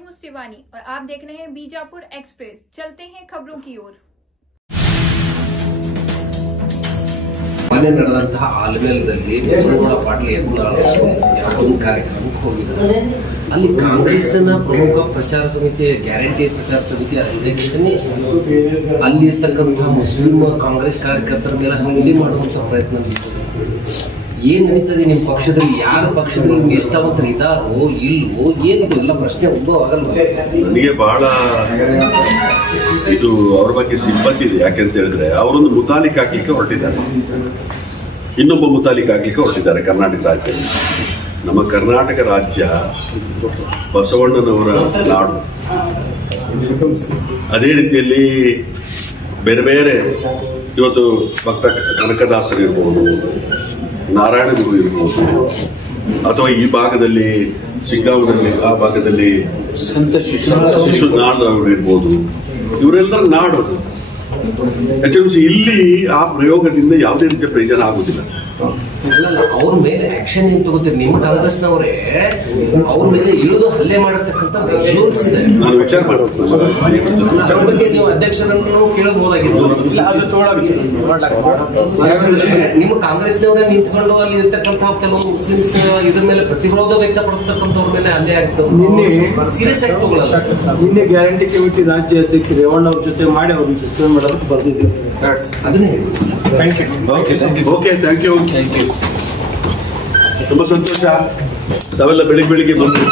हूं शिवानी और आप देख रहे हैं बीजापुर एक्सप्रेस। चलते हैं खबरों की ओर। ಮೊನ್ನೆ ನಡೆದಂತಹ ಆಲ್ಮೇಲದಲ್ಲಿ ಬಸವನಗೌಡ ಪಾಟೀಲ್ ಯತ್ನಾಳ್ ಯಾವುದೋ ಕಾರ್ಯಕ್ರಮಕ್ಕೆ ಹೋಗಿದ್ದಾರೆ. ಅಲ್ಲಿ ಕಾಂಗ್ರೆಸ್ನ ಪ್ರಮುಖ ಪ್ರಚಾರ ಸಮಿತಿಯ ಗ್ಯಾರಂಟಿ ಪ್ರಚಾರ ಸಮಿತಿಯ ಅಧ್ಯಕ್ಷನೇ ಅಲ್ಲಿರ್ತಕ್ಕಂತಹ ಮುಸ್ಲಿಂ ಕಾಂಗ್ರೆಸ್ ಕಾರ್ಯಕರ್ತರ ಮೇಲೆ ಹಲ್ಲೆ ಮಾಡುವಂಥ ಪ್ರಯತ್ನ ಏನು ನಡೀತದೆ ನಿಮ್ಮ ಪಕ್ಷದಲ್ಲಿ? ಯಾರ ಪಕ್ಷದಲ್ಲಿ ನಿಮ್ಗೆ ಇಷ್ಟವಂತರು ಇದಾರೋ ಇಲ್ವೋ ಏನಿದು ಎಲ್ಲ ಪ್ರಶ್ನೆ ಉದ್ಭವ ಆಗಲ್ಲ. ನನಗೆ ಬಹಳ ಇದು ಅವ್ರ ಬಗ್ಗೆ ಸಿಂಪತಿ ಇದೆ. ಯಾಕೆಂತ ಹೇಳಿದ್ರೆ ಅವರೊಂದು ಮುತಾಲಿಕ್ ಹಾಕ್ಲಿಕ್ಕೆ ಹೊರಟಿದ್ದಾರೆ, ಇನ್ನೊಬ್ಬ ಮುತಾಲಿಕ್ ಹಾಕ್ಲಿಕ್ಕೆ ಹೊರಟಿದ್ದಾರೆ ಕರ್ನಾಟಕ ರಾಜ್ಯದಲ್ಲಿ. ನಮ್ಮ ಕರ್ನಾಟಕ ರಾಜ್ಯ ಬಸವಣ್ಣನವರ ನಾಡು. ಅದೇ ರೀತಿಯಲ್ಲಿ ಬೇರೆ ಬೇರೆ ಇವತ್ತು ಭಕ್ತ ಕನಕದಾಸರು ಇರ್ಬೋದು, ನಾರಾಯಣ ಗುರು ಇರ್ಬೋದು, ಅಥವಾ ಈ ಭಾಗದಲ್ಲಿ ಶಿಗ್ಗಾಂವದಲ್ಲಿ ಆ ಭಾಗದಲ್ಲಿ ಶಿಶುನಾಳ್ ಅವರು ಇರ್ಬೋದು, ಇವರೆಲ್ಲರ ನಾಡು. ಇಲ್ಲಿ ಆ ಪ್ರಯೋಗದಿಂದ ಯಾವುದೇ ರೀತಿಯ ಪ್ರಯೋಜನ ಆಗುದಿಲ್ಲ. ಅವ್ರ ಮೇಲೆ ಆಕ್ಷನ್ ಏನ್ ತಗೋತೀರಿ? ನಿಮ್ಮ ಕಾಂಗ್ರೆಸ್ನವರೇ ಅವ್ರ ಮೇಲೆ ಇಳಿದು ಹಲ್ಲೆ ಮಾಡಿರ್ತಕ್ಕಂಥ ನಾನು ವಿಚಾರ ಬಗ್ಗೆ ನೀವು ಅಧ್ಯಕ್ಷರನ್ನು ಕೇಳಬಹುದಾಗಿತ್ತು. ನಿಮ್ಮ ಕಾಂಗ್ರೆಸ್ನವರೇ ನಿಂತ್ಕೊಂಡು ಅಲ್ಲಿ ಇರ್ತಕ್ಕಂತಹ ಕೆಲವು ಮುಸ್ಲಿಮ್ಸ್ ಇದ್ರ ಮೇಲೆ ಪ್ರತಿರೋಧ ವ್ಯಕ್ತಪಡಿಸ್ತಕ್ಕಂಥವ್ರ ಮೇಲೆ ಹಲ್ಲೆ ಆಗ್ತವೆ, ಸೀರಿಯಸ್ ಆಗಿ ತಗೊಳ್ಳಲ್ಲ. ನಿನ್ನೆ ಗ್ಯಾರಂಟಿ ಕಮಿಟಿ ರಾಜ್ಯ ಅಧ್ಯಕ್ಷ ರೇವಣ್ಣ ಅವ್ರ ಜೊತೆ ಮಾಡಿ ಅವ್ರನ್ನ ಸಸ್ಪೆಂಡ್ ಮಾಡೋದಕ್ಕೆ ಬರ್ದಿದ್ದೀವಿ. ಅದನ್ನೇ ಓಕೆ, ಥ್ಯಾಂಕ್ ಯು. ತುಂಬ ಸಂತೋಷ. ತಾವೆಲ್ಲ ಬೆಳಿಗ್ಗೆ ಬಂದು